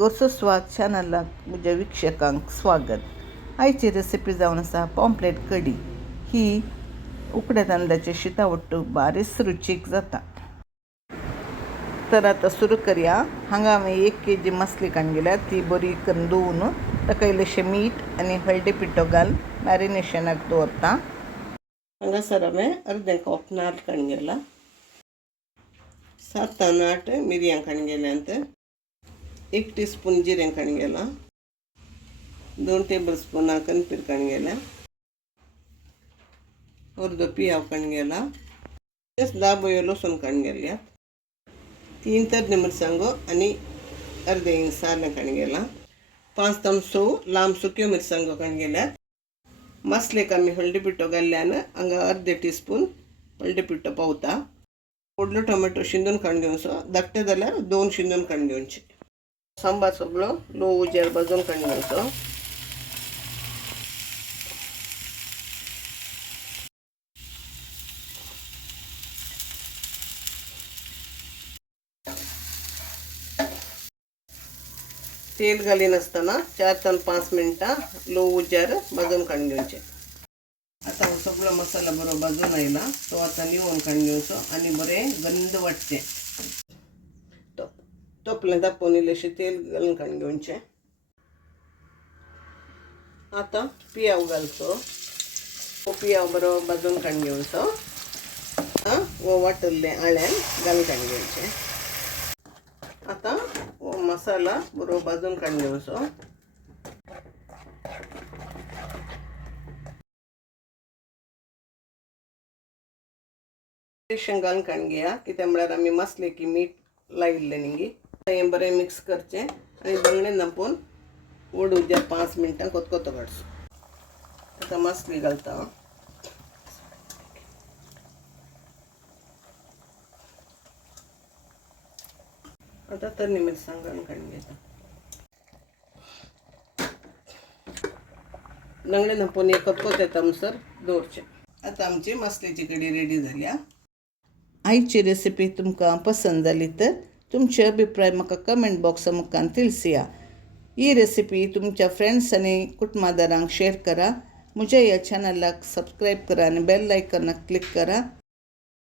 गोसस्वाद चॅनलाक म्हज्या विक्षकांक स्वागत. आयची रेसिपी जावन आसा पॉम्पलेट कडी. ही उकड्या तांदळाच्या शिता वांगडा बारीस रुचीक जाता. तर आता सुरू करूया. हांगा हांवें 1 kg मसली काडून ती बरी करून धुवून ताका इल्लेशें मीठ आनी हळदी पिठो घालून मॅरिनेशनाक दवरता. हांगासर हांवें अर्दें कप नाल्ल काडून गेला, 7 ते 8 मिरयां काडून गेल्यात, 1 टीस्पून जिरें काडून गेला, 2 टेबलस्पून कणपीर काडून गेल्या, अर्दो पियाव काडून गेला, 10 बोयो लसूण काडून गेल्यात, 3 तरणे मिरसांगो आनी अर्दे इंच आलें काडून गेला, 5 चमचो लांब सुक्यो मिरसांगो काडून गेल्यात. मसलेक आमी हळदी पिठो घाल्ल्यान हांगा अर्दे टीस्पून हळदी पिठो पावता. व्हडलो टोमॅटो शिंदून काडून घेवचो, धाकटे जाल्यार 2 शिंदून काडून घेवचे. सांबार सगळो लो उज्यार भाजून काडून घेवचो. तेल घालीन आसतना 4 ते 5 मिनटां लो उज्यार भाजून काडून घेवचे. आता हो सगळो मसाला बरो भाजून आयला तो आता निवळून काडून घेवचो आनी बरें गंध वाटचें. तोपलें तापोवन इल्लेशें तेल घालून काडून घेवचें. आता पियाव घालचो. हो पियाव बरो भाजून काडून घेवचो. वो वाटल्लें आळ्यान घालून काडून घेवचें. आता हो मसाला बरो भाजून काडून घेवचो. घालून काडून घेया, कित्याक म्हळ्यार आमी मसलेक मीठ लायिल्लें न्ही. हें बरें मिक्स करचें आनी बांगडे नापोवन व्हड उज्यार 5 मिनटां कोतकोतो काडचो. आतां मसली घालता. आतां तरणी मिरसांग घालून काडून घेता. बांगडे नापोवन एक कोतकोतो येता म्हणसर दवरचें. आतां आमची मसलेची कडी रेडी जाल्या. आयची रेसिपी तुमकां पसंत जाली तर तुमचे अभिप्राय म्हाका कमेंट बॉक्सा मुखार तिळसिया. ही रेसिपी तुमच्या फ्रेंड्स आनी कुटुंबादारांक शेअर करा. म्हज्या ह्या चॅनलाक सबस्क्राईब करा आनी बेल आयकनाक क्लिक करा.